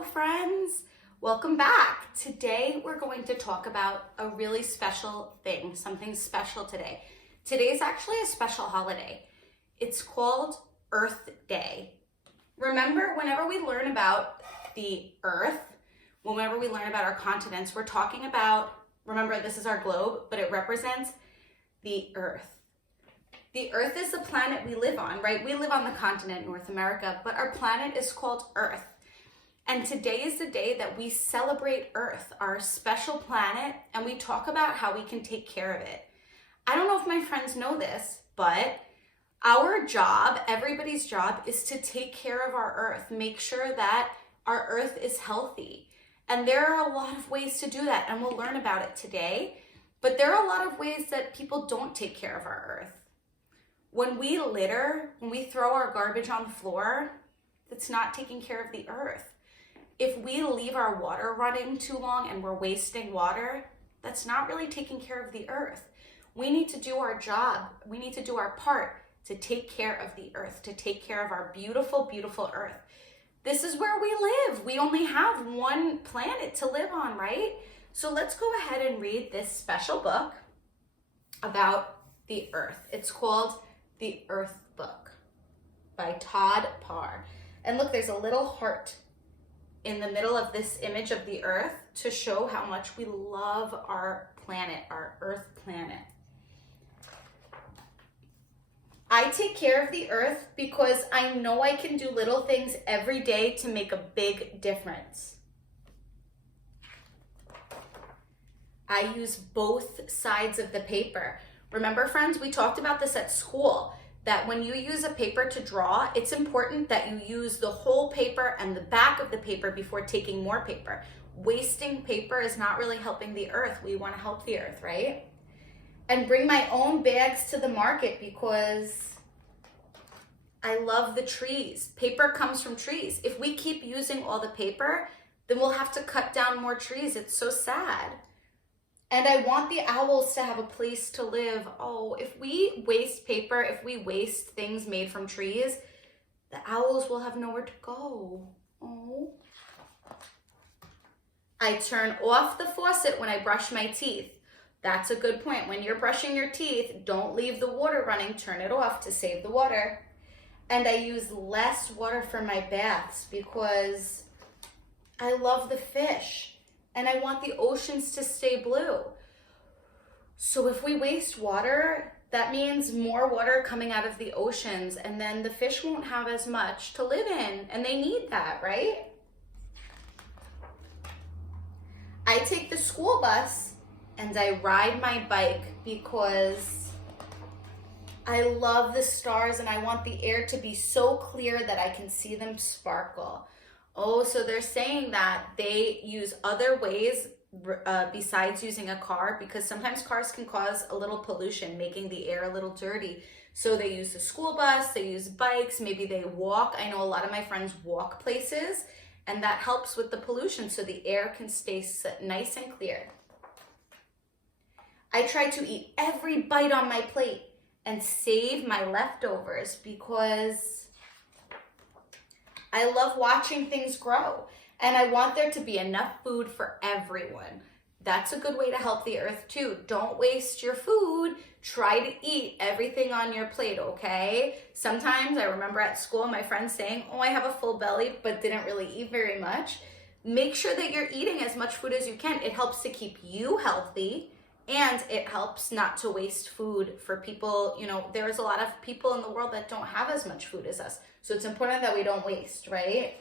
Hello friends, welcome back. Today we're going to talk about a really special thing, something special today. Today's actually a special holiday. It's called Earth Day. Remember, whenever we learn about the Earth, whenever we learn about our continents, we're talking about, remember this is our globe, but it represents the Earth. The Earth is the planet we live on, right? We live on the continent North America, but our planet is called Earth. And today is the day that we celebrate Earth, our special planet, and we talk about how we can take care of it. I don't know if my friends know this, but our job, everybody's job, is to take care of our Earth, make sure that our Earth is healthy. And there are a lot of ways to do that, and we'll learn about it today. But there are a lot of ways that people don't take care of our Earth. When we litter, when we throw our garbage on the floor, that's not taking care of the Earth. If we leave our water running too long and we're wasting water, that's not really taking care of the Earth. We need to do our job. We need to do our part to take care of the Earth, to take care of our beautiful, beautiful Earth. This is where we live. We only have one planet to live on, right? So let's go ahead and read this special book about the Earth. It's called The Earth Book by Todd Parr. And look, there's a little heart in the middle of this image of the Earth to show how much we love our planet, our Earth planet. I take care of the Earth because I know I can do little things every day to make a big difference. I use both sides of the paper. Remember, friends, we talked about this at school, that when you use a paper to draw, it's important that you use the whole paper and the back of the paper before taking more paper. Wasting paper is not really helping the Earth. We want to help the Earth, right? And bring my own bags to the market because I love the trees. Paper comes from trees. If we keep using all the paper, then we'll have to cut down more trees. It's so sad. And I want the owls to have a place to live. Oh, if we waste paper, if we waste things made from trees, the owls will have nowhere to go. Oh. I turn off the faucet when I brush my teeth. That's a good point. When you're brushing your teeth, don't leave the water running. Turn it off to save the water. And I use less water for my baths because I love the fish. And I want the oceans to stay blue. So if we waste water, that means more water coming out of the oceans, and then the fish won't have as much to live in, and they need that, right? I take the school bus and I ride my bike because I love the stars and I want the air to be so clear that I can see them sparkle. Oh, so they're saying that they use other ways besides using a car, because sometimes cars can cause a little pollution, making the air a little dirty. So they use the school bus, they use bikes, maybe they walk. I know a lot of my friends walk places, and that helps with the pollution so the air can stay nice and clear. I try to eat every bite on my plate and save my leftovers because I love watching things grow, and I want there to be enough food for everyone. That's a good way to help the Earth too. Don't waste your food. Try to eat everything on your plate, okay? Sometimes I remember at school my friends saying, oh, I have a full belly, but didn't really eat very much. Make sure that you're eating as much food as you can. It helps to keep you healthy, and it helps not to waste food for people. You know, there's a lot of people in the world that don't have as much food as us. So it's important that we don't waste, right?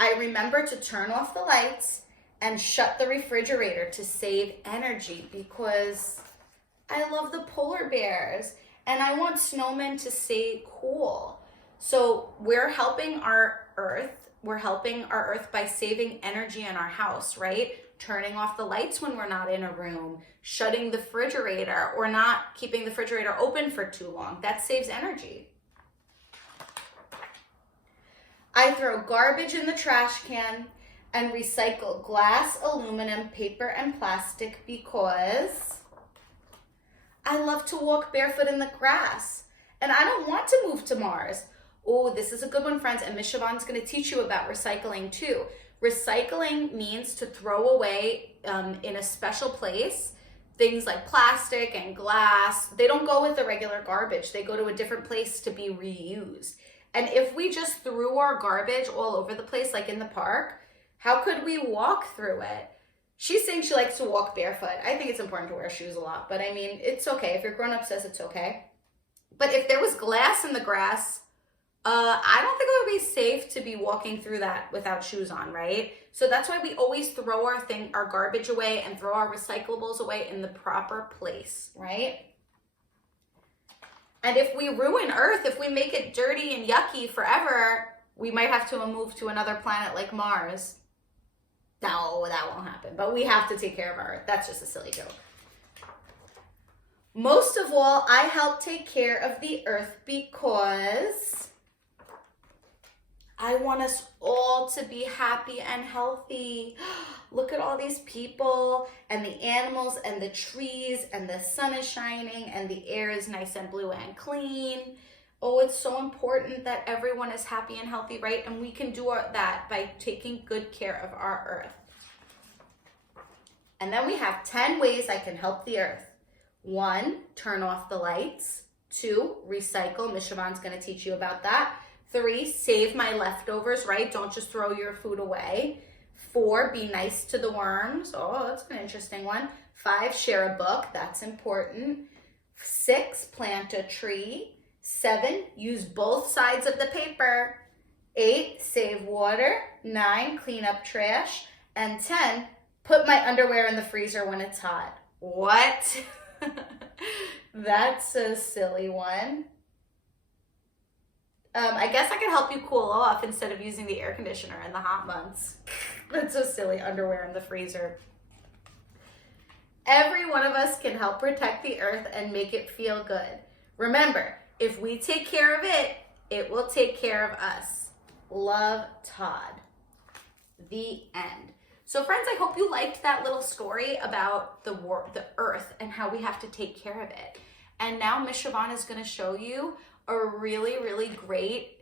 I remember to turn off the lights and shut the refrigerator to save energy because I love the polar bears and I want snowmen to stay cool. So we're helping our Earth. We're helping our Earth by saving energy in our house, right? Turning off the lights when we're not in a room, shutting the refrigerator, or not keeping the refrigerator open for too long. That saves energy. I throw garbage in the trash can and recycle glass, aluminum, paper, and plastic because I love to walk barefoot in the grass and I don't want to move to Mars. Oh, this is a good one, friends, and Miss Siobhan's going to teach you about recycling too. Recycling means to throw away in a special place things like plastic and glass. They don't go with the regular garbage. They go to a different place to be reused. And if we just threw our garbage all over the place, like in the park, how could we walk through it? She's saying she likes to walk barefoot. I think it's important to wear shoes a lot, but I mean, it's okay. If your grown-up says it's okay. But if there was glass in the grass, I don't think it would be safe to be walking through that without shoes on, right? So that's why we always throw our garbage away and throw our recyclables away in the proper place, right? And if we ruin Earth, if we make it dirty and yucky forever, we might have to move to another planet like Mars. No, that won't happen. But we have to take care of our Earth. That's just a silly joke. Most of all, I help take care of the Earth because I want us all to be happy and healthy. Look at all these people and the animals and the trees and the sun is shining and the air is nice and blue and clean. Oh, it's so important that everyone is happy and healthy, right? And we can do that by taking good care of our Earth. And then we have 10 ways I can help the Earth. 1, turn off the lights. 2, recycle. Miss Siobhan's going to teach you about that. 3, save my leftovers, right? Don't just throw your food away. 4, be nice to the worms. Oh, that's an interesting one. 5, share a book. That's important. 6, plant a tree. 7, use both sides of the paper. 8, save water. 9, clean up trash. And 10, put my underwear in the freezer when it's hot. What? That's a silly one. I guess I could help you cool off instead of using the air conditioner in the hot months. That's so silly, underwear in the freezer. Every one of us can help protect the Earth and make it feel good. Remember, if we take care of it, it will take care of us. Love, Todd. The end. So friends, I hope you liked that little story about the Earth and how we have to take care of it. And now Miss Siobhan is going to show you a really, really great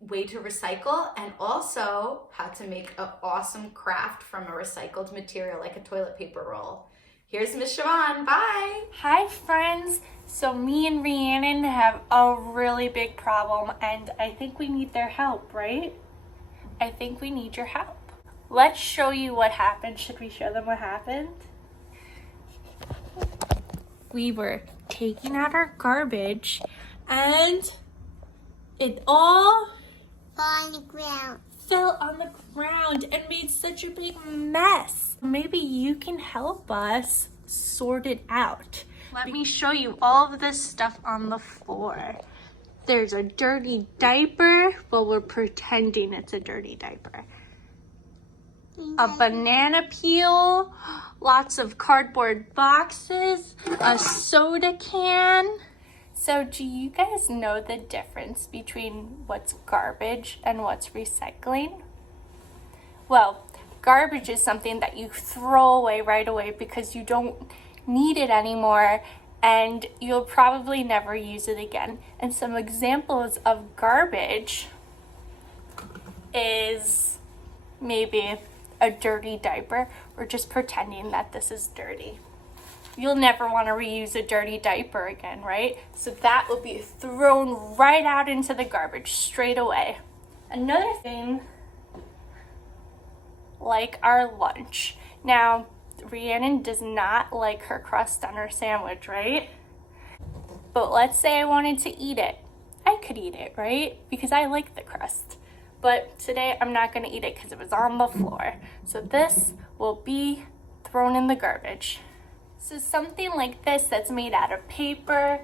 way to recycle and also how to make an awesome craft from a recycled material like a toilet paper roll. Here's Miss Siobhan. Bye. Hi, friends. So me and Rhiannon have a really big problem and I think we need their help, right? I think we need your help. Let's show you what happened. Should we show them what happened? We were taking out our garbage and it all on the ground. fell on the ground and made such a big mess. Maybe you can help us sort it out. Let me show you all of this stuff on the floor. There's a dirty diaper. Well, we're pretending it's a dirty diaper. A banana peel, lots of cardboard boxes, a soda can. So do you guys know the difference between what's garbage and what's recycling? Well, garbage is something that you throw away right away because you don't need it anymore and you'll probably never use it again. And some examples of garbage is maybe a dirty diaper or just pretending that this is dirty. You'll never want to reuse a dirty diaper again, right? So that will be thrown right out into the garbage straight away. Another thing, like our lunch. Now, Rhiannon does not like her crust on her sandwich, right? But let's say I wanted to eat it. I could eat it, right? Because I like the crust. But today I'm not going to eat it because it was on the floor. So this will be thrown in the garbage. So something like this that's made out of paper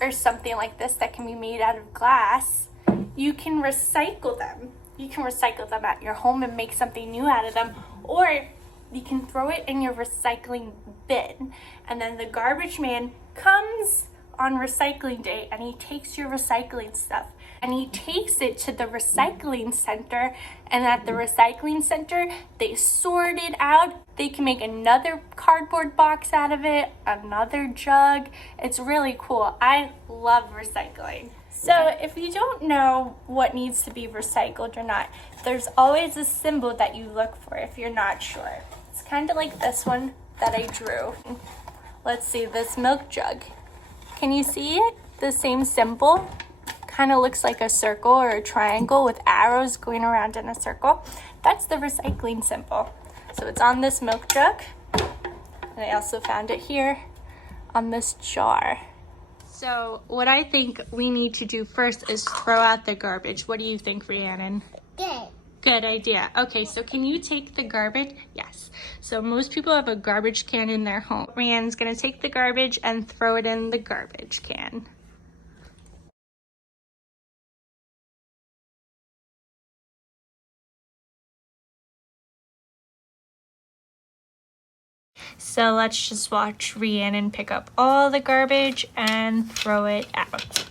or something like this that can be made out of glass, you can recycle them. You can recycle them at your home and make something new out of them, or you can throw it in your recycling bin. And then the garbage man comes on recycling day and he takes your recycling stuff and he takes it to the recycling center, and at the recycling center they sort it out. They can make another cardboard box out of it, another jug. It's really cool. I love recycling. So if you don't know what needs to be recycled or not, there's always a symbol that you look for if you're not sure. It's kind of like this one that I drew. Let's see, this milk jug. Can you see it? The same symbol? Kind of looks like a circle or a triangle with arrows going around in a circle. That's the recycling symbol. So it's on this milk jug. And I also found it here on this jar. So what I think we need to do first is throw out the garbage. What do you think, Rhiannon? Good. Good idea. Okay, so can you take the garbage? Yes. So most people have a garbage can in their home. Rhiannon's gonna take the garbage and throw it in the garbage can. So let's just watch Rhiannon pick up all the garbage and throw it out.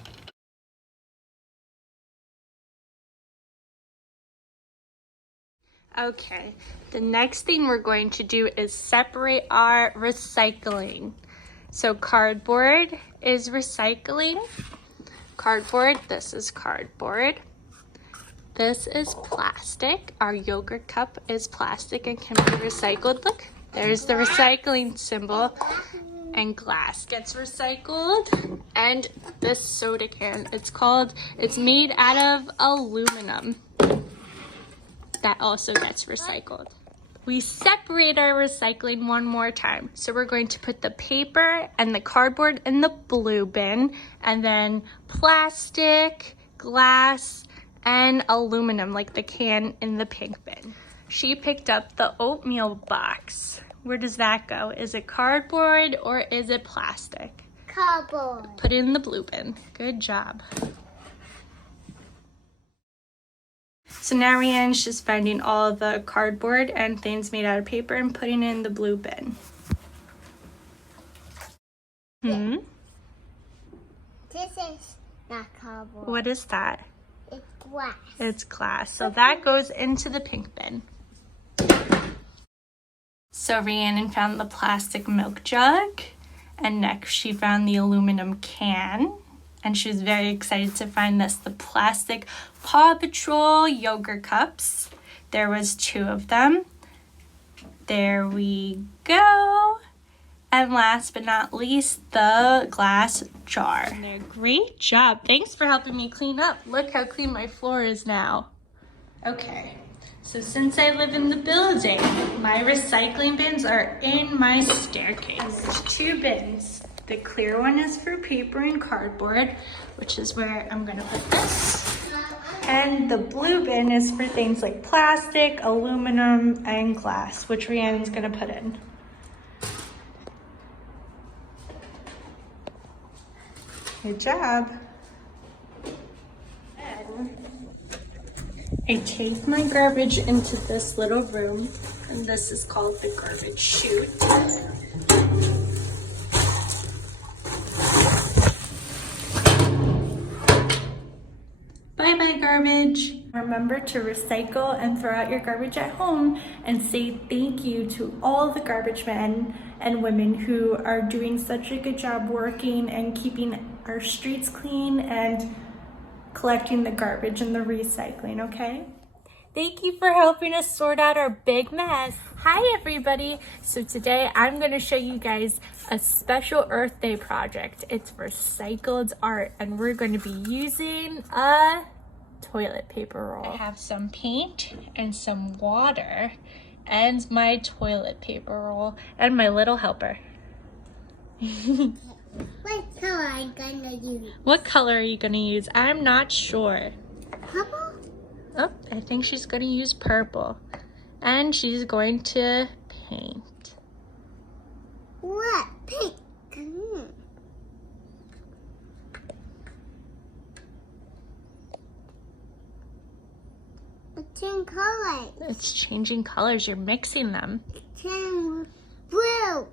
Okay, the next thing we're going to do is separate our recycling. So cardboard is recycling. Cardboard, this is cardboard. This is plastic. Our yogurt cup is plastic and can be recycled. Look, there's the recycling symbol. And glass gets recycled. And this soda can, it's made out of aluminum. That also gets recycled. We separate our recycling one more time. So we're going to put the paper and the cardboard in the blue bin, and then plastic, glass, and aluminum, like the can, in the pink bin. She picked up the oatmeal box. Where does that go? Is it cardboard or is it plastic? Cardboard. Put it in the blue bin. Good job. So now Rhiannon's just finding all the cardboard and things made out of paper and putting it in the blue bin. This is not cardboard. What is that? It's glass. It's glass. So that goes into the pink bin. So Rhiannon found the plastic milk jug, and next she found the aluminum can. And she was very excited to find this, the plastic Paw Patrol yogurt cups. There was 2 of them. There we go. And last but not least, the glass jar. Great job. Thanks for helping me clean up. Look how clean my floor is now. Okay, so since I live in the building, my recycling bins are in my staircase. There's 2 bins. The clear one is for paper and cardboard, which is where I'm gonna put this. And the blue bin is for things like plastic, aluminum, and glass, which Rhiannon's gonna put in. Good job. I take my garbage into this little room, and this is called the garbage chute. Bye-bye, garbage. Remember to recycle and throw out your garbage at home, and say thank you to all the garbage men and women who are doing such a good job working and keeping our streets clean and collecting the garbage and the recycling, okay? Thank you for helping us sort out our big mess. Hi everybody. So today I'm going to show you guys a special Earth Day project. It's recycled art, and we're going to be using a toilet paper roll. I have some paint and some water and my toilet paper roll and my little helper. What color are you gonna use? What color are you going to use? I'm not sure. Purple? Oh, I think she's going to use purple. And she's going to paint. What? Pink. It's in color. It's changing colors. You're mixing them. It's in blue.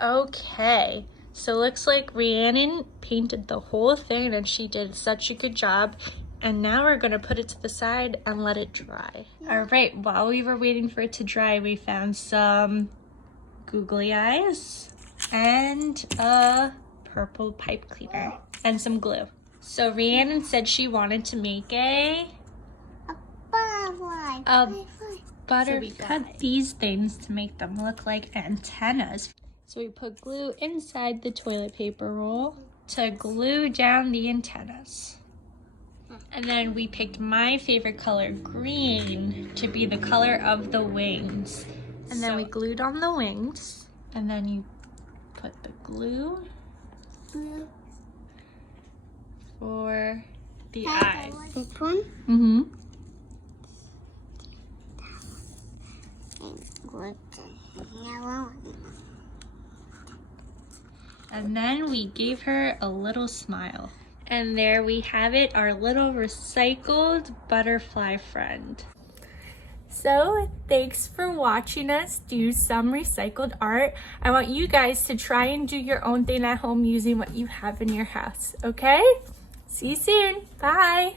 Okay. So looks like Rhiannon painted the whole thing, and she did such a good job. And now we're going to put it to the side and let it dry. All right, while we were waiting for it to dry, we found some googly eyes and a purple pipe cleaner. and some glue. So Rhiannon said she wanted to make a cut these things to make them look like antennas. So we put glue inside the toilet paper roll to glue down the antennas. And then we picked my favorite color, green, to be the color of the wings. And then we glued on the wings. And then you put the glue for the eyes. This one? Mm-hmm. With the yellow. And then we gave her a little smile. And there we have it, our little recycled butterfly friend. So thanks for watching us do some recycled art. I want you guys to try and do your own thing at home using what you have in your house, okay? See you soon. Bye.